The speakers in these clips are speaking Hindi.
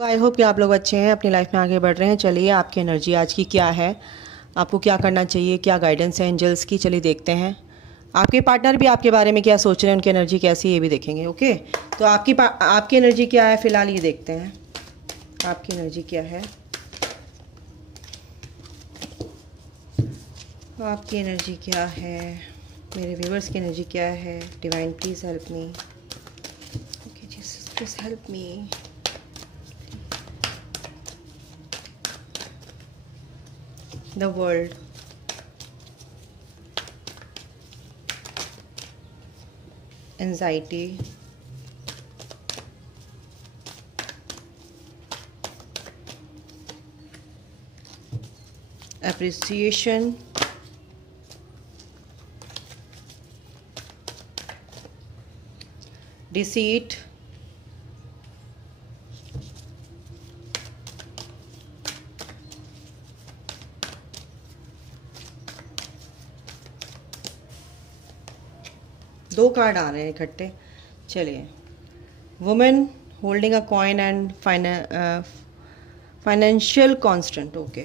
आई होप कि आप लोग अच्छे हैं, अपनी लाइफ में आगे बढ़ रहे हैं। चलिए, आपकी एनर्जी आज की क्या है, आपको क्या करना चाहिए, क्या गाइडेंस है एंजल्स की, चलिए देखते हैं। आपके पार्टनर भी आपके बारे में क्या सोच रहे हैं, उनकी एनर्जी कैसी है ये भी देखेंगे। ओके, तो आपकी एनर्जी क्या है फिलहाल ये देखते हैं। आपकी एनर्जी क्या है, आपकी एनर्जी क्या है, मेरे व्यूवर्स की एनर्जी क्या है। Divine please help me. Okay Jesus please help me. The world, anxiety, appreciation, deceit, दो कार्ड आ रहे हैं इकट्ठे। चलिए, women holding a coin and financial constant. Okay,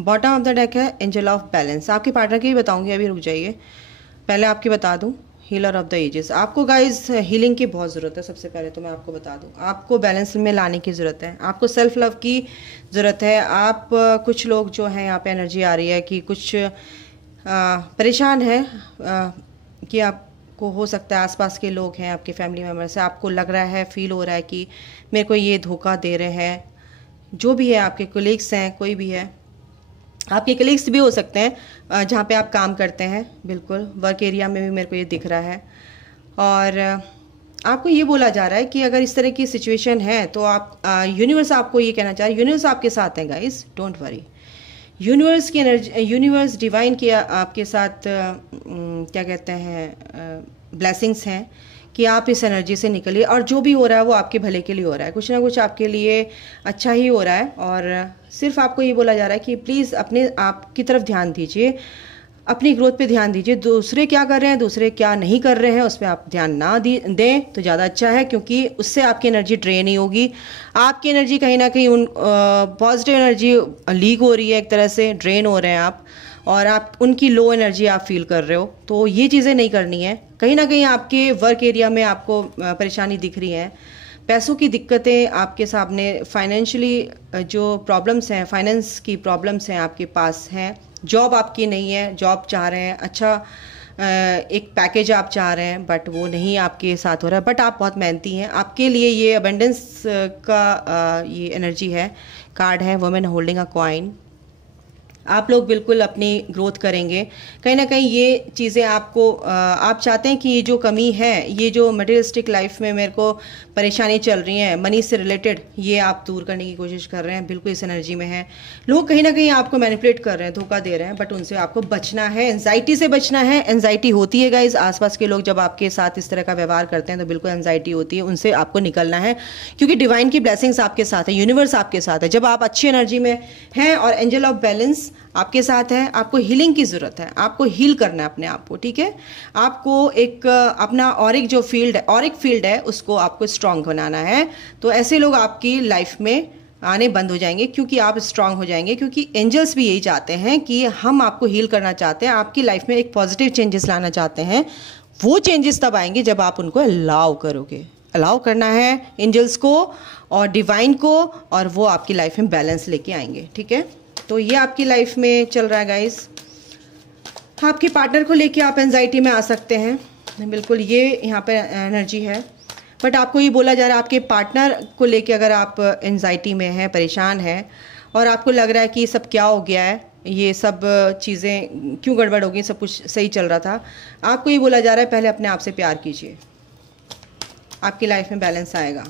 bottom of the deck है एंजल ऑफ बैलेंस। आपके पार्टनर की भी बताऊंगी, अभी रुक जाइए, पहले आपकी बता दूं। हीलर ऑफ द एजेस, आपको गाइज हीलिंग की बहुत ज़रूरत है। सबसे पहले तो मैं आपको बता दूं, आपको बैलेंस में लाने की ज़रूरत है, आपको सेल्फ लव की ज़रूरत है। आप कुछ लोग जो हैं, यहाँ पे एनर्जी आ रही है कि कुछ परेशान है कि आपको हो सकता है आसपास के लोग हैं, आपके फैमिली मेम्बर से आपको लग रहा है, फील हो रहा है कि मेरे को ये धोखा दे रहे हैं। जो भी है, आपके कोलीग्स हैं, कोई भी है, आपके कलीग्स भी हो सकते हैं जहाँ पे आप काम करते हैं। बिल्कुल वर्क एरिया में भी मेरे को ये दिख रहा है। और आपको ये बोला जा रहा है कि अगर इस तरह की सिचुएशन है तो आप यूनिवर्स आपको ये कहना चाह रहा है, यूनिवर्स आपके साथ है गाइस, डोंट वरी। यूनिवर्स की एनर्जी, यूनिवर्स डिवाइन की आपके साथ क्या कहते हैं, ब्लेसिंग्स हैं कि आप इस एनर्जी से निकलिए। और जो भी हो रहा है वो आपके भले के लिए हो रहा है, कुछ ना कुछ आपके लिए अच्छा ही हो रहा है। और सिर्फ आपको ये बोला जा रहा है कि प्लीज़ अपने आप की तरफ ध्यान दीजिए, अपनी ग्रोथ पे ध्यान दीजिए। दूसरे क्या कर रहे हैं, दूसरे क्या नहीं कर रहे हैं, उस पर आप ध्यान ना दें तो ज़्यादा अच्छा है, क्योंकि उससे आपकी एनर्जी ड्रेन ही होगी। आपकी एनर्जी कहीं ना कहीं उन पॉजिटिव एनर्जी लीक हो रही है, एक तरह से ड्रेन हो रहे हैं आप, और आप उनकी लो एनर्जी आप फील कर रहे हो। तो ये चीज़ें नहीं करनी है। कहीं ना कहीं आपके वर्क एरिया में आपको परेशानी दिख रही है, पैसों की दिक्कतें आपके सामने, फाइनेंशियली जो प्रॉब्लम्स हैं, फाइनेंस की प्रॉब्लम्स हैं आपके पास हैं। जॉब आपकी नहीं है, जॉब चाह रहे हैं, अच्छा एक पैकेज आप चाह रहे हैं, बट वो नहीं आपके साथ हो रहा है। बट आप बहुत मेहनती हैं, आपके लिए ये अबंडेंस का ये एनर्जी है। कार्ड है वुमेन होल्डिंग अ कॉइन। आप लोग बिल्कुल अपनी ग्रोथ करेंगे। कहीं ना कहीं ये चीज़ें आपको आप चाहते हैं कि ये जो कमी है, ये जो मटेरियलिस्टिक लाइफ में मेरे को परेशानी चल रही है मनी से रिलेटेड, ये आप दूर करने की कोशिश कर रहे हैं। बिल्कुल इस एनर्जी में है। लोग कहीं ना कहीं आपको मैनिपुलेट कर रहे हैं, धोखा दे रहे हैं, बट उनसे आपको बचना है। एंजाइटी से बचना है। एंजाइटी होती है गाइज, आसपास के लोग जब आपके साथ इस तरह का व्यवहार करते हैं तो बिल्कुल एंजाइटी होती है, उनसे आपको निकलना है, क्योंकि डिवाइन की ब्लेसिंग्स आपके साथ है, यूनिवर्स आपके साथ है। जब आप अच्छी एनर्जी में हैं और एंजल ऑफ बैलेंस आपके साथ है, आपको हीलिंग की जरूरत है, आपको हील करना है अपने आप को, ठीक है। आपको एक अपना ऑरिक जो फील्ड है, ऑरिक फील्ड है, उसको आपको स्ट्रांग बनाना है। तो ऐसे लोग आपकी लाइफ में आने बंद हो जाएंगे, क्योंकि आप स्ट्रांग हो जाएंगे। क्योंकि एंजल्स भी यही चाहते हैं कि हम आपको हील करना चाहते हैं, आपकी लाइफ में एक पॉजिटिव चेंजेस लाना चाहते हैं। वो चेंजेस तब आएंगे जब आप उनको अलाउ करोगे। अलाउ करना है एंजल्स को और डिवाइन को, और वो आपकी लाइफ में बैलेंस लेके आएंगे, ठीक है। तो ये आपकी लाइफ में चल रहा है गाइस। आपके पार्टनर को लेके आप एंजाइटी में आ सकते हैं, बिल्कुल ये यहाँ पे एनर्जी है। बट आपको ये बोला जा रहा है, आपके पार्टनर को लेके अगर आप एंजाइटी में हैं, परेशान हैं, और आपको लग रहा है कि सब क्या हो गया है, ये सब चीज़ें क्यों गड़बड़ हो गई, सब कुछ सही चल रहा था, आपको ये बोला जा रहा है पहले अपने आप से प्यार कीजिए, आपकी लाइफ में बैलेंस आएगा।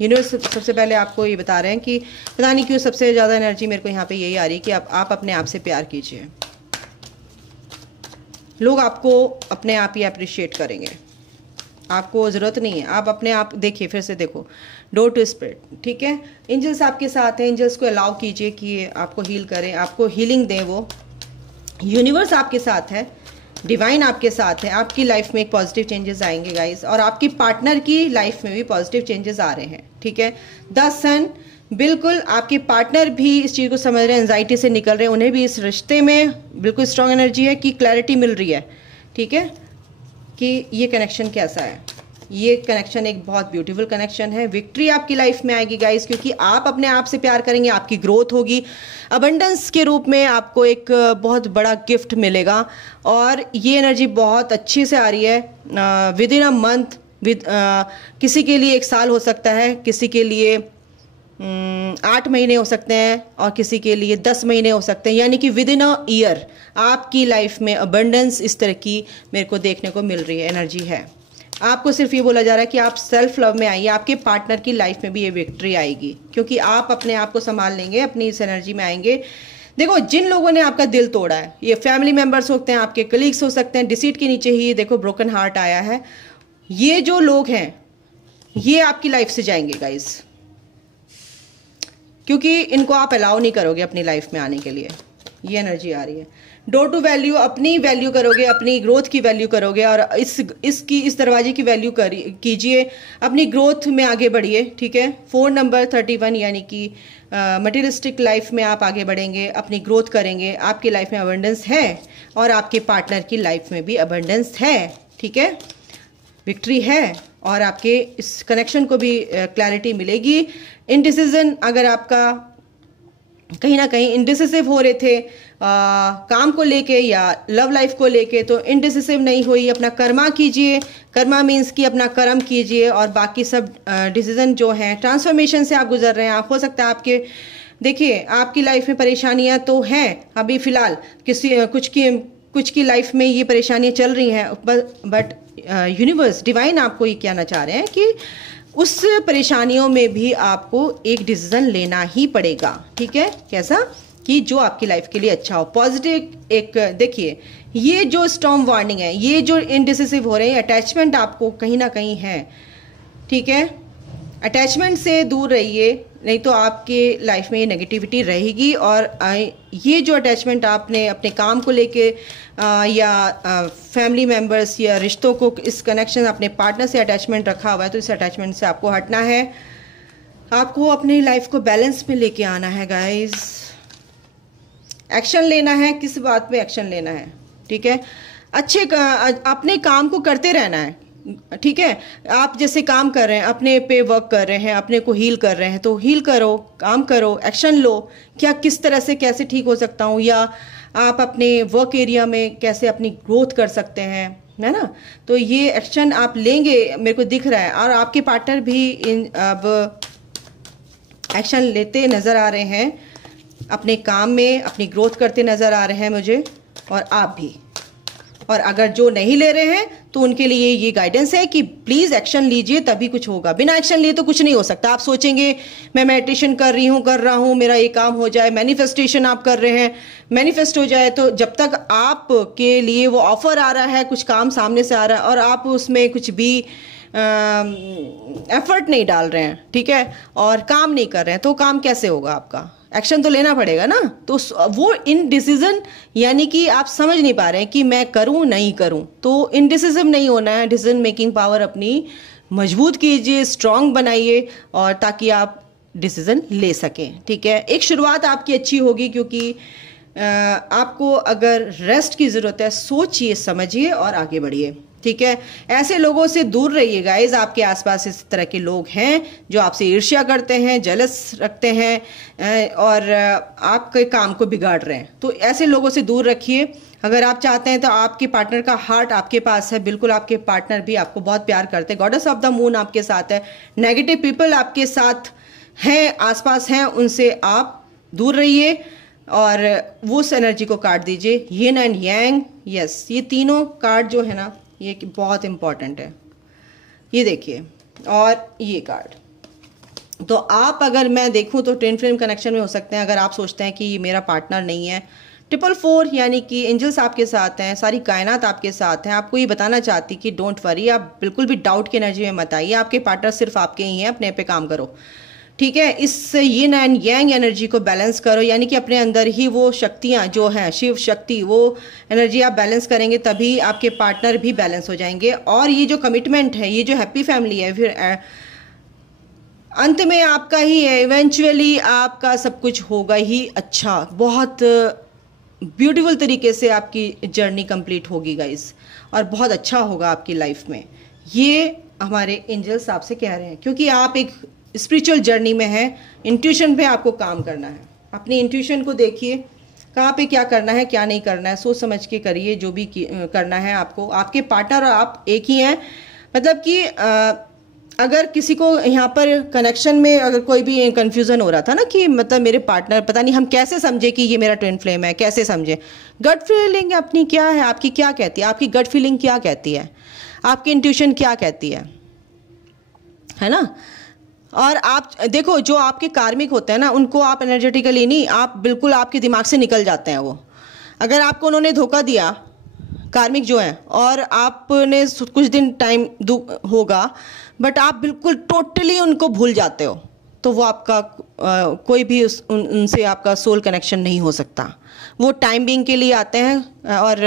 यूनिवर्स सबसे पहले आपको ये बता रहे हैं कि पता नहीं क्यों सबसे ज़्यादा एनर्जी मेरे को यहाँ पे यही आ रही है कि आप अपने आप से प्यार कीजिए। लोग आपको अपने आप ही अप्रिशिएट करेंगे, आपको ज़रूरत नहीं है। आप अपने आप देखिए, फिर से देखो, डोर टू स्पिरिट, ठीक है। एंजल्स आपके साथ हैं, एंजल्स को अलाउ कीजिए कि आपको हील करें, आपको हीलिंग दें। वो यूनिवर्स आपके साथ है, डिवाइन आपके साथ है। आपकी लाइफ में एक पॉजिटिव चेंजेस आएंगे गाइस, और आपकी पार्टनर की लाइफ में भी पॉजिटिव चेंजेस आ रहे हैं, ठीक है। ठीक है। द सन, बिल्कुल आपके पार्टनर भी इस चीज़ को समझ रहे हैं, एंजाइटी से निकल रहे हैं, उन्हें भी इस रिश्ते में बिल्कुल स्ट्रांग एनर्जी है कि क्लैरिटी मिल रही है, ठीक है, कि ये कनेक्शन कैसा है। ये कनेक्शन एक बहुत ब्यूटीफुल कनेक्शन है। विक्ट्री आपकी लाइफ में आएगी गाइस, क्योंकि आप अपने आप से प्यार करेंगे, आपकी ग्रोथ होगी, अबंडेंस के रूप में आपको एक बहुत बड़ा गिफ्ट मिलेगा। और ये एनर्जी बहुत अच्छी से आ रही है। विद इन अ मंथ, किसी के लिए 1 साल हो सकता है, किसी के लिए 8 महीने हो सकते हैं, और किसी के लिए 10 महीने हो सकते हैं, यानी कि विद इन अ ईयर आपकी लाइफ में अबंडेंस इस तरह की मेरे को देखने को मिल रही है, एनर्जी है। आपको सिर्फ ये बोला जा रहा है कि आप सेल्फ लव में आइए, आपके पार्टनर की लाइफ में भी ये विक्ट्री आएगी, क्योंकि आप अपने आप को संभाल लेंगे, अपनी इस एनर्जी में आएंगे। देखो, जिन लोगों ने आपका दिल तोड़ा है, ये फैमिली मेंबर्स होते हैं, आपके कलीग्स हो सकते हैं, डिसीट के नीचे ही देखो ब्रोकन हार्ट आया है। ये जो लोग हैं ये आपकी लाइफ से जाएंगे गाइस, क्योंकि इनको आप अलाउ नहीं करोगे अपनी लाइफ में आने के लिए। ये एनर्जी आ रही है। डोर टू वैल्यू, अपनी वैल्यू करोगे, अपनी ग्रोथ की वैल्यू करोगे, और इस दरवाजे की वैल्यू कीजिए, अपनी ग्रोथ में आगे बढ़िए, ठीक है। 4 नंबर 31, यानी कि मटेरियलिस्टिक लाइफ में आप आगे बढ़ेंगे, अपनी ग्रोथ करेंगे, आपकी लाइफ में अबंडेंस है और आपके पार्टनर की लाइफ में भी अबंडेंस है, ठीक है, विक्ट्री है, और आपके इस कनेक्शन को भी क्लैरिटी मिलेगी। इनडिसीजन, अगर आपका कहीं ना कहीं इनडिसिसिव हो रहे थे काम को लेके या लव लाइफ को लेके, तो इनडिसिसिव नहीं हुई, अपना कर्मा कीजिए। कर्मा मीन्स कि अपना कर्म कीजिए, और बाकी सब डिसीजन जो हैं, ट्रांसफॉर्मेशन से आप गुजर रहे हैं। आप हो सकता है आपके, देखिए, आपकी लाइफ में परेशानियां तो हैं अभी फिलहाल, कुछ की लाइफ में ये परेशानियां चल रही हैं, बट यूनिवर्स, डिवाइन आपको ये कहना चाह रहे हैं कि उस परेशानियों में भी आपको एक डिसीजन लेना ही पड़ेगा, ठीक है। कैसा कि जो आपकी लाइफ के लिए अच्छा हो, पॉजिटिव। एक देखिए, ये जो स्टॉर्म वार्निंग है, ये जो इनडिसिसिव हो रहे हैं, अटैचमेंट आपको कहीं ना कहीं है, ठीक है। अटैचमेंट से दूर रहिए, नहीं तो आपके लाइफ में ये नेगेटिविटी रहेगी। और ये जो अटैचमेंट आपने अपने काम को लेके या फैमिली मेम्बर्स या रिश्तों को, इस कनेक्शन अपने पार्टनर से अटैचमेंट रखा हुआ है, तो इस अटैचमेंट से आपको हटना है। आपको अपनी लाइफ को बैलेंस में लेके आना है गाइस। एक्शन लेना है। किस बात पे एक्शन लेना है, ठीक है। अपने काम को करते रहना है, ठीक है। आप जैसे काम कर रहे हैं, अपने पे वर्क कर रहे हैं, अपने को हील कर रहे हैं, तो हील करो, काम करो, एक्शन लो। क्या किस तरह से कैसे ठीक हो सकता हूँ, या आप अपने वर्क एरिया में कैसे अपनी ग्रोथ कर सकते हैं, है ना। तो ये एक्शन आप लेंगे, मेरे को दिख रहा है। और आपके पार्टनर भी अब एक्शन लेते नज़र आ रहे हैं, अपने काम में अपनी ग्रोथ करते नज़र आ रहे हैं मुझे, और आप भी। और अगर जो नहीं ले रहे हैं तो उनके लिए ये गाइडेंस है कि प्लीज़ एक्शन लीजिए, तभी कुछ होगा। बिना एक्शन लिए तो कुछ नहीं हो सकता। आप सोचेंगे मैं मेडिटेशन कर रहा हूँ, मेरा ये काम हो जाए, मैनिफेस्टेशन आप कर रहे हैं, मैनिफेस्ट हो जाए, तो जब तक आपके लिए वो ऑफर आ रहा है, कुछ काम सामने से आ रहा है, और आप उसमें कुछ भी एफर्ट नहीं डाल रहे हैं, ठीक है, और काम नहीं कर रहे हैं, तो काम कैसे होगा आपका। एक्शन तो लेना पड़ेगा ना। तो वो इनडिसीजन, यानी कि आप समझ नहीं पा रहे हैं कि मैं करूं नहीं करूं, तो इनडिसिसिव नहीं होना है। डिसीजन मेकिंग पावर अपनी मजबूत कीजिए, स्ट्रांग बनाइए, और ताकि आप डिसीजन ले सकें, ठीक है। एक शुरुआत आपकी अच्छी होगी, क्योंकि आपको अगर रेस्ट की ज़रूरत है, सोचिए, समझिए और आगे बढ़िए, ठीक है। ऐसे लोगों से दूर रहिए गाइज। आपके आसपास इस तरह के लोग हैं जो आपसे ईर्ष्या करते हैं, जेलस रखते हैं, और आपके काम को बिगाड़ रहे हैं, तो ऐसे लोगों से दूर रखिए। अगर आप चाहते हैं तो आपके पार्टनर का हार्ट आपके पास है, बिल्कुल आपके पार्टनर भी आपको बहुत प्यार करते हैं। गॉडेस ऑफ द मून आपके साथ है। नेगेटिव पीपल आपके साथ हैं, आसपास हैं, उनसे आप दूर रहिए और वो उस एनर्जी को काट दीजिए। यिन एंड यांग, यस, ये तीनों कार्ड जो है ना, ये बहुत इंपॉर्टेंट है। ये देखिए, और ये कार्ड, तो आप, अगर मैं देखूं तो ट्विन फ्लेम कनेक्शन में हो सकते हैं। अगर आप सोचते हैं कि ये मेरा पार्टनर नहीं है, 444 यानी कि एंजल्स आपके साथ हैं, सारी कायनात आपके साथ हैं। आपको ये बताना चाहती कि डोंट वरी, आप बिल्कुल भी डाउट की एनर्जी में मत आइए। आपके पार्टनर सिर्फ आपके ही हैं, अपने पे काम करो, ठीक है। इस यिन एंड यांग एनर्जी को बैलेंस करो, यानी कि अपने अंदर ही वो शक्तियाँ जो हैं, शिव शक्ति, वो एनर्जी आप बैलेंस करेंगे, तभी आपके पार्टनर भी बैलेंस हो जाएंगे। और ये जो कमिटमेंट है, ये जो हैप्पी फैमिली है, फिर अंत में आपका ही है, इवेंचुअली आपका सब कुछ होगा ही अच्छा, बहुत ब्यूटीफुल तरीके से आपकी जर्नी कंप्लीट होगी गाइस, और बहुत अच्छा होगा आपकी लाइफ में। ये हमारे एंजल्स आपसे कह रहे हैं, क्योंकि आप एक स्पिरिचुअल जर्नी में हैं। इंट्यूशन पे आपको काम करना है, अपनी इंट्यूशन को देखिए, कहाँ पे क्या करना है क्या नहीं करना है, सोच समझ के करिए जो भी करना है आपको। आपके पार्टनर और आप एक ही हैं, मतलब कि अगर किसी को यहाँ पर कनेक्शन में अगर कोई भी कंफ्यूजन हो रहा था ना कि मतलब मेरे पार्टनर, पता नहीं हम कैसे समझे कि ये मेरा ट्विन फ्लेम है, कैसे समझे। गट फीलिंग अपनी क्या है, आपकी क्या कहती है, आपकी गट फीलिंग क्या कहती है, आपकी इंट्यूशन क्या कहती है ना। और आप देखो, जो आपके कार्मिक होते हैं ना, उनको आप एनर्जेटिकली नहीं, आप बिल्कुल आपके दिमाग से निकल जाते हैं वो। अगर आपको उन्होंने धोखा दिया, कार्मिक जो है, और आपने कुछ दिन टाइम होगा, बट आप बिल्कुल टोटली उनको भूल जाते हो, तो वो आपका कोई भी उनसे आपका सोल कनेक्शन नहीं हो सकता। वो टाइम बीइंग के लिए आते हैं और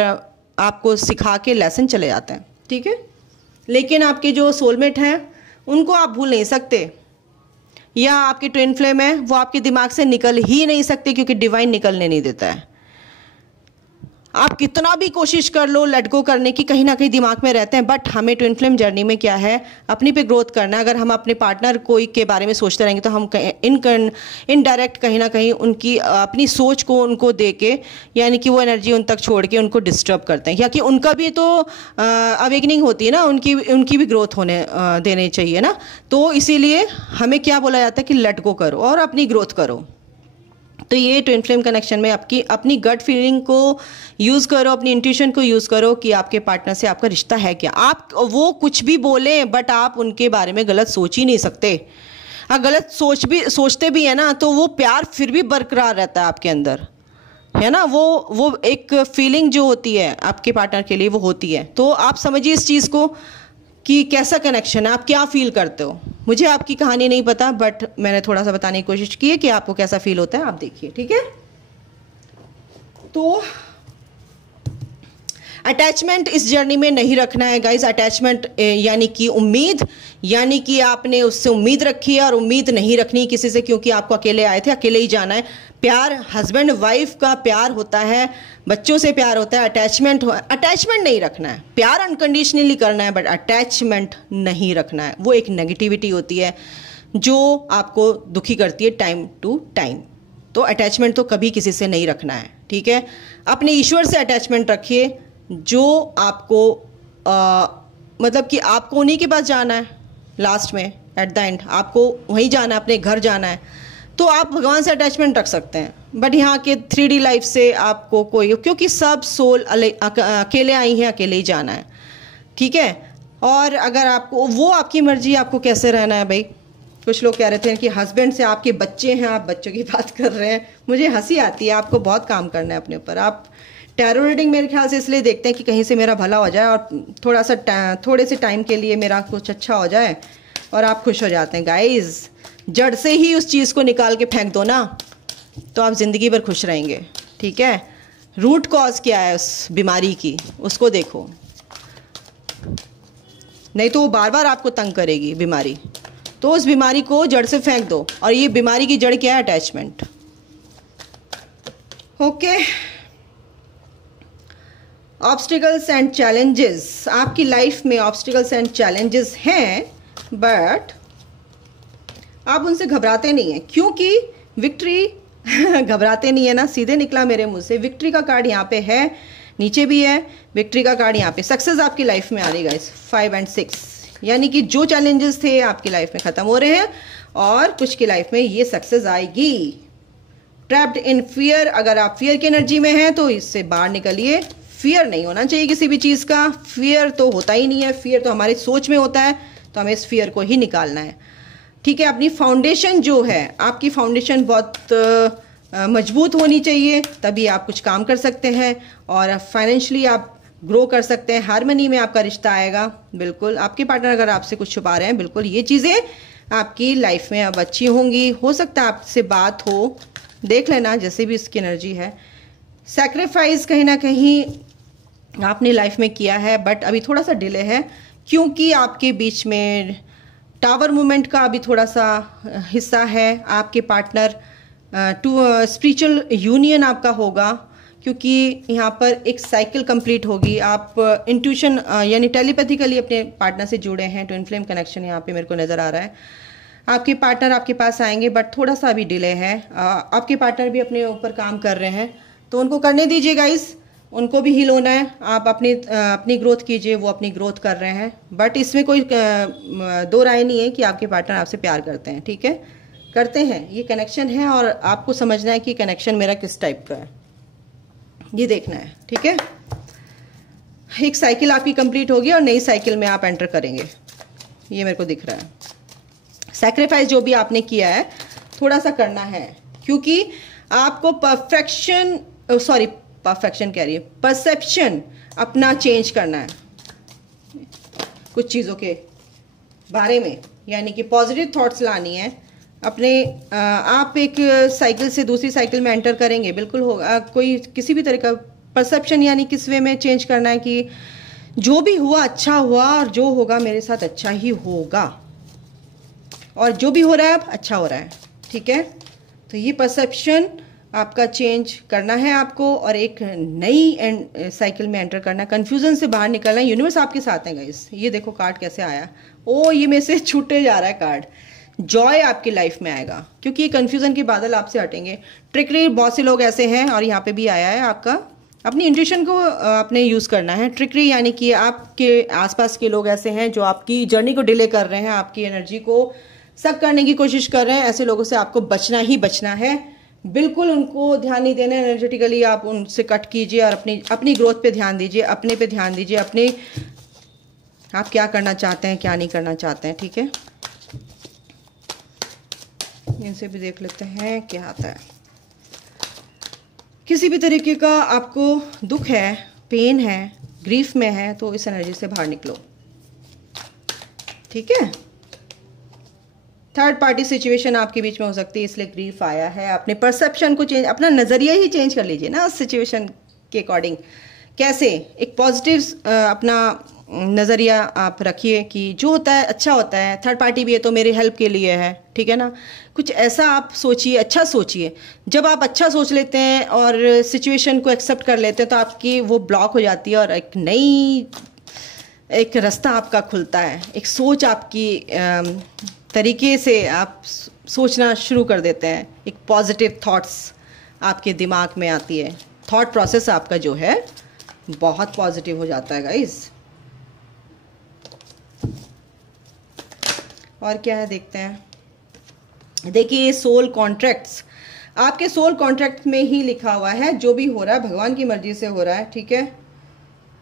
आपको सिखा के लेसन चले जाते हैं, ठीक है। लेकिन आपके जो सोलमेट हैं उनको आप भूल नहीं सकते, या आपकी ट्विन फ्लेम है वो आपके दिमाग से निकल ही नहीं सकते, क्योंकि डिवाइन निकलने नहीं देता है। आप कितना भी कोशिश कर लो लेट गो करने की, कहीं ना कहीं दिमाग में रहते हैं। बट हमें ट्विन फ्लेम जर्नी में क्या है, अपनी पे ग्रोथ करना है। अगर हम अपने पार्टनर कोई के बारे में सोचते रहेंगे तो हम इनडायरेक्ट कहीं ना कहीं उनकी अपनी सोच को उनको दे के, यानी कि वो एनर्जी उन तक छोड़ के उनको डिस्टर्ब करते हैं, या कि उनका भी तो अवेकनिंग होती है ना, उनकी भी ग्रोथ होने देनी चाहिए ना। तो इसीलिए हमें क्या बोला जाता है कि लेट गो करो और अपनी ग्रोथ करो। तो ये ट्विन फ्लेम कनेक्शन में आपकी अपनी गट फीलिंग को यूज़ करो, अपनी इंट्यूशन को यूज़ करो कि आपके पार्टनर से आपका रिश्ता है क्या। आप वो कुछ भी बोलें, बट आप उनके बारे में गलत सोच ही नहीं सकते। अगर गलत सोचते भी है ना, तो वो प्यार फिर भी बरकरार रहता है आपके अंदर, है ना। वो एक फीलिंग जो होती है आपके पार्टनर के लिए वो होती है। तो आप समझिए इस चीज़ को कि कैसा कनेक्शन है, आप क्या फील करते हो। मुझे आपकी कहानी नहीं पता, बट मैंने थोड़ा सा बताने की कोशिश की है कि आपको कैसा फील होता है, आप देखिए, ठीक है। तो अटैचमेंट इस जर्नी में नहीं रखना है गाइज। अटैचमेंट यानी कि उम्मीद, यानी कि आपने उससे उम्मीद रखी है और उम्मीद नहीं रखनी किसी से, क्योंकि आपको अकेले आए थे, अकेले ही जाना है। प्यार हस्बैंड वाइफ का प्यार होता है, बच्चों से प्यार होता है। अटैचमेंट नहीं रखना है। प्यार अनकंडीशनली करना है, बट अटैचमेंट नहीं रखना है। वो एक नेगेटिविटी होती है जो आपको दुखी करती है टाइम टू टाइम। तो अटैचमेंट तो कभी किसी से नहीं रखना है, ठीक है। अपने ईश्वर से अटैचमेंट रखिए, जो आपको मतलब कि आपको उन्हीं के पास जाना है लास्ट में, एट द एंड आपको वहीं जाना है, अपने घर जाना है। तो आप भगवान से अटैचमेंट रख सकते हैं, बट यहाँ के 3D लाइफ से आपको कोई, क्योंकि सब सोल अकेले आई हैं, अकेले ही जाना है, ठीक है। और अगर आपको वो आपकी मर्जी, आपको कैसे रहना है भाई। कुछ लोग कह रहे थे कि हस्बैंड से आपके बच्चे हैं, आप बच्चों की बात कर रहे हैं। मुझे हंसी आती है, आपको बहुत काम करना है अपने ऊपर। आप टैरो रीडिंग मेरे ख्याल से इसलिए देखते हैं कि कहीं से मेरा भला हो जाए और थोड़े से टाइम के लिए मेरा कुछ अच्छा हो जाए और आप खुश हो जाते हैं। गाइज, जड़ से ही उस चीज़ को निकाल के फेंक दो ना, तो आप ज़िंदगी भर खुश रहेंगे, ठीक है। रूट कॉज क्या है उस बीमारी की, उसको देखो, नहीं तो वो बार बार आपको तंग करेगी बीमारी। तो उस बीमारी को जड़ से फेंक दो। और ये बीमारी की जड़ क्या है? Attachment. Okay, obstacles and challenges. आपकी लाइफ में ऑब्स्टिकल्स एंड चैलेंजेस हैं, बट आप उनसे घबराते नहीं हैं, क्योंकि विक्ट्री घबराते नहीं है ना, सीधे निकला मेरे मुंह से। विक्ट्री का कार्ड यहाँ पे है, नीचे भी है विक्ट्री का कार्ड यहाँ पे। सक्सेस आपकी लाइफ में आ रही है गाइस, 5 और 6, यानी कि जो चैलेंजेस थे आपकी लाइफ में खत्म हो रहे हैं और कुछ की लाइफ में ये सक्सेस आएगी। ट्रैप्ड इन फियर, अगर आप फियर की एनर्जी में हैं तो इससे बाहर निकलिए। फियर नहीं होना चाहिए किसी भी चीज़ का, फियर तो होता ही नहीं है, फियर तो हमारी सोच में होता है, तो हमें इस फियर को ही निकालना है, ठीक है। अपनी फाउंडेशन जो है, आपकी फाउंडेशन बहुत मजबूत होनी चाहिए, तभी आप कुछ काम कर सकते हैं और फाइनेंशियली आप ग्रो कर सकते हैं। हार्मनी में आपका रिश्ता आएगा, बिल्कुल। आपके पार्टनर अगर आपसे कुछ छुपा रहे हैं, बिल्कुल ये चीज़ें आपकी लाइफ में अब अच्छी होंगी। हो सकता है आपसे बात हो, देख लेना जैसे भी इसकी एनर्जी है। सैक्रिफाइस कहीं ना कहीं आपने लाइफ में किया है, बट अभी थोड़ा सा डिले है, क्योंकि आपके बीच में टावर मूवमेंट का अभी थोड़ा सा हिस्सा है। आपके पार्टनर टू स्पिरिचुअल यूनियन आपका होगा, क्योंकि यहाँ पर एक साइकिल कंप्लीट होगी। आप इंट्यूशन यानी टेलीपैथिकली अपने पार्टनर से जुड़े हैं। ट्विन फ्लेम कनेक्शन यहाँ पे मेरे को नज़र आ रहा है। आपके पार्टनर आपके पास आएंगे, बट थोड़ा सा अभी डिले है। आपके पार्टनर भी अपने ऊपर काम कर रहे हैं, तो उनको करने दीजिए गाइस, उनको भी हील होना है। आप अपनी ग्रोथ कीजिए, वो अपनी ग्रोथ कर रहे हैं। बट इसमें कोई दो राय नहीं है कि आपके पार्टनर आपसे प्यार करते हैं, ठीक है, करते हैं, ये कनेक्शन है। और आपको समझना है कि कनेक्शन मेरा किस टाइप का है, ये देखना है, ठीक है। एक साइकिल आपकी कंप्लीट होगी और नई साइकिल में आप एंटर करेंगे, ये मेरे को दिख रहा है। सैक्रिफाइस जो भी आपने किया है थोड़ा सा करना है, क्योंकि आपको परफेक्शन कह रही है, परसेप्शन अपना चेंज करना है कुछ चीज़ों के बारे में, यानी कि पॉजिटिव थॉट्स लानी है अपने। आप एक साइकिल से दूसरी साइकिल में एंटर करेंगे, बिल्कुल होगा। कोई किसी भी तरह का परसेप्शन यानी किस वे में चेंज करना है कि जो भी हुआ अच्छा हुआ, और जो होगा मेरे साथ अच्छा ही होगा, और जो भी हो रहा है अब अच्छा हो रहा है, ठीक है। तो ये परसेप्शन आपका चेंज करना है आपको, और एक नई साइकिल में एंटर करना है, कन्फ्यूजन से बाहर निकलना है। यूनिवर्स आपके साथ है गाइस। ये देखो कार्ड कैसे आया, ओ ये मेरे से छूटे जा रहा है कार्ड। जॉय आपकी लाइफ में आएगा, क्योंकि ये कन्फ्यूजन के बादल आपसे हटेंगे। ट्रिकरी, बहुत से लोग ऐसे हैं, और यहाँ पे भी आया है आपका, अपनी इंट्यूशन को अपने यूज़ करना है। ट्रिकरी यानी कि आपके आसपास के लोग ऐसे हैं जो आपकी जर्नी को डिले कर रहे हैं, आपकी एनर्जी को सक करने की कोशिश कर रहे हैं। ऐसे लोगों से आपको बचना ही बचना है, बिल्कुल उनको ध्यान नहीं देना। एनर्जेटिकली आप उनसे कट कीजिए और अपनी ग्रोथ पे ध्यान दीजिए, अपने पे ध्यान दीजिए, अपने आप क्या करना चाहते हैं क्या नहीं करना चाहते हैं, ठीक है। इनसे भी देख लेते हैं क्या आता है। किसी भी तरीके का आपको दुख है, पेन है, ग्रीफ में है, तो इस एनर्जी से बाहर निकलो, ठीक है। थर्ड पार्टी सिचुएशन आपके बीच में हो सकती है, इसलिए ग्रीफ आया है। अपने परसेप्शन को चेंज, अपना नज़रिया ही चेंज कर लीजिए ना उस सिचुएशन के अकॉर्डिंग। कैसे एक पॉजिटिव अपना नज़रिया आप रखिए कि जो होता है अच्छा होता है। थर्ड पार्टी भी है तो मेरी हेल्प के लिए है, ठीक है ना। कुछ ऐसा आप सोचिए, अच्छा सोचिए। जब आप अच्छा सोच लेते हैं और सिचुएशन को एक्सेप्ट कर लेते हैं, तो आपकी वो ब्लॉक हो जाती है और एक रास्ता आपका खुलता है। एक सोच आपकी तरीके से आप सोचना शुरू कर देते हैं। एक पॉजिटिव थॉट्स आपके दिमाग में आती है। थॉट प्रोसेस आपका जो है बहुत पॉजिटिव हो जाता है गाइस। और क्या है देखते हैं। देखिए सोल कॉन्ट्रैक्ट्स, आपके सोल कॉन्ट्रैक्ट में ही लिखा हुआ है जो भी हो रहा है भगवान की मर्जी से हो रहा है, ठीक है।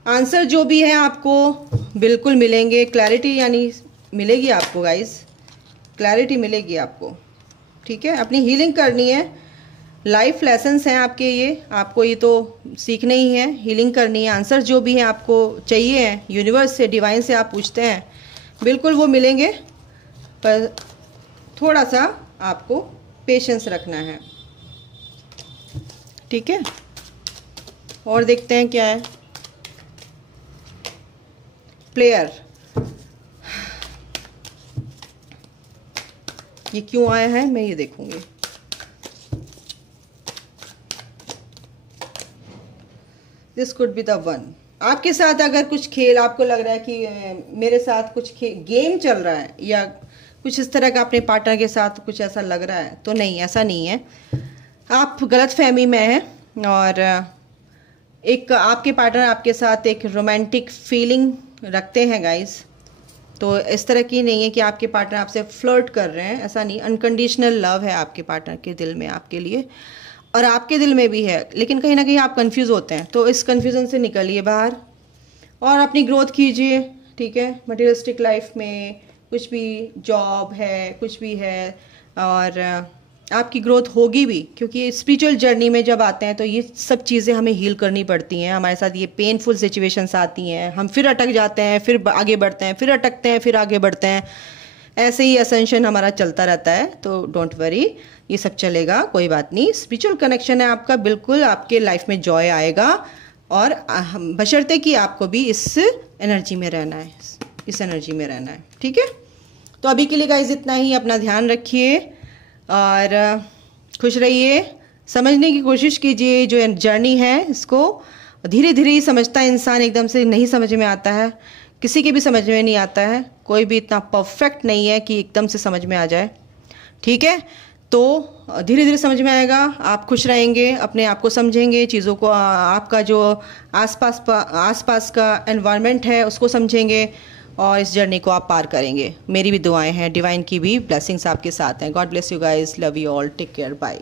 आंसर जो भी है आपको बिल्कुल मिलेंगे। क्लैरिटी यानी मिलेगी आपको गाइस, क्लैरिटी मिलेगी आपको, ठीक है। अपनी हीलिंग करनी है। लाइफ लेसन्स हैं आपके ये, आपको ये तो सीखने ही है, हीलिंग करनी है। आंसर जो भी हैं आपको चाहिए हैं यूनिवर्स से, डिवाइन से आप पूछते हैं, बिल्कुल वो मिलेंगे। पर थोड़ा सा आपको पेशेंस रखना है, ठीक है। और देखते हैं क्या है। प्लेयर, ये क्यों आया है मैं ये देखूंगी। This could be the one. आपके साथ अगर कुछ खेल, आपको लग रहा है कि मेरे साथ कुछ गेम चल रहा है या कुछ इस तरह का अपने पार्टनर के साथ कुछ ऐसा लग रहा है, तो नहीं, ऐसा नहीं है। आप गलत फहमी में हैं, और एक आपके पार्टनर आपके साथ एक रोमांटिक फीलिंग रखते हैं गाइस। तो इस तरह की नहीं है कि आपके पार्टनर आपसे फ्लर्ट कर रहे हैं, ऐसा नहीं। अनकंडीशनल लव है आपके पार्टनर के दिल में आपके लिए, और आपके दिल में भी है। लेकिन कहीं ना कहीं आप कंफ्यूज होते हैं, तो इस कंफ्यूजन से निकलिए बाहर और अपनी ग्रोथ कीजिए, ठीक है। मटेरियलिस्टिक लाइफ में कुछ भी, जॉब है, कुछ भी है, और आपकी ग्रोथ होगी भी, क्योंकि स्पिरिचुअल जर्नी में जब आते हैं तो ये सब चीज़ें हमें हील करनी पड़ती हैं। हमारे साथ ये पेनफुल सिचुएशंस आती हैं, हम फिर अटक जाते हैं, फिर आगे बढ़ते हैं, फिर अटकते हैं, फिर आगे बढ़ते हैं। ऐसे ही असेंशन हमारा चलता रहता है, तो डोंट वरी, ये सब चलेगा, कोई बात नहीं। स्पिरिचुअल कनेक्शन है आपका, बिल्कुल आपके लाइफ में जॉय आएगा, और बशर्ते कि आपको भी इस एनर्जी में रहना है, इस एनर्जी में रहना है, ठीक है। तो तो अभी के लिए गाइज इतना ही, अपना ध्यान रखिए और खुश रहिए। समझने की कोशिश कीजिए, जो जर्नी है इसको धीरे धीरे ही समझता है इंसान, एकदम से नहीं समझ में आता है, किसी के भी समझ में नहीं आता है, कोई भी इतना परफेक्ट नहीं है कि एकदम से समझ में आ जाए। ठीक है, तो धीरे धीरे समझ में आएगा, आप खुश रहेंगे, अपने आप को समझेंगे, चीज़ों को, आपका जो आसपास का एनवायरनमेंट है उसको समझेंगे और इस जर्नी को आप पार करेंगे। मेरी भी दुआएं हैं, डिवाइन की भी ब्लेसिंग्स आपके साथ हैं। God bless you guys, love you all, take care, bye.